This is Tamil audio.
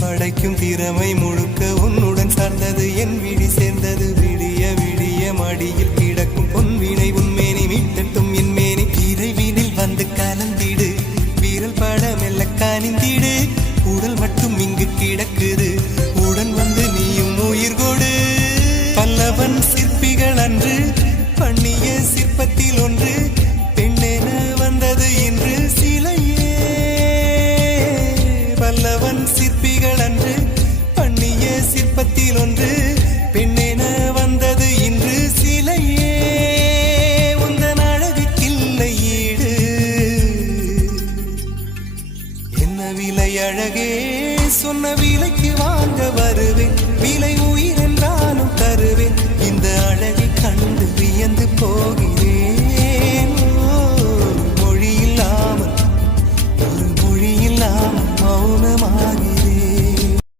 படைக்கும் திறமை முழுக்க உன்னுடன் சார்ந்தது என் விழி சேர்ந்தது விடிய விடிய மடியில் கிடக்கும் பொன்வினை உன்மேனி மீட்டட்டும் என் மேனி இறைவினில் வந்து கலந்திடு வீரல் பட மெல்ல காணிந்திடு உடல் மட்டும் இங்கு கிடக்குது உடன் வந்து நீயும் உயிர் கொடு பல்லவன் சிற்பிகள் அன்று பண்ணிய சிற்பத்தில் ஒன்று பெண்ணென வந்தது இன்று சிலையே பல்லவன் சிற்பிகள் அன்று பண்ணிய சிற்பத்தில் ஒன்று பெண்ணென வந்தது இன்று சிலையே உந்தன் அழகுக்கில்லை ஈடு என்ன விலை அழகே சொன்ன விலைக்கு வாங்க வருவேன் விலை உயிர் என்றாலும் தருவேன் இந்த அழகை கண்டு வியந்து போகிறேன்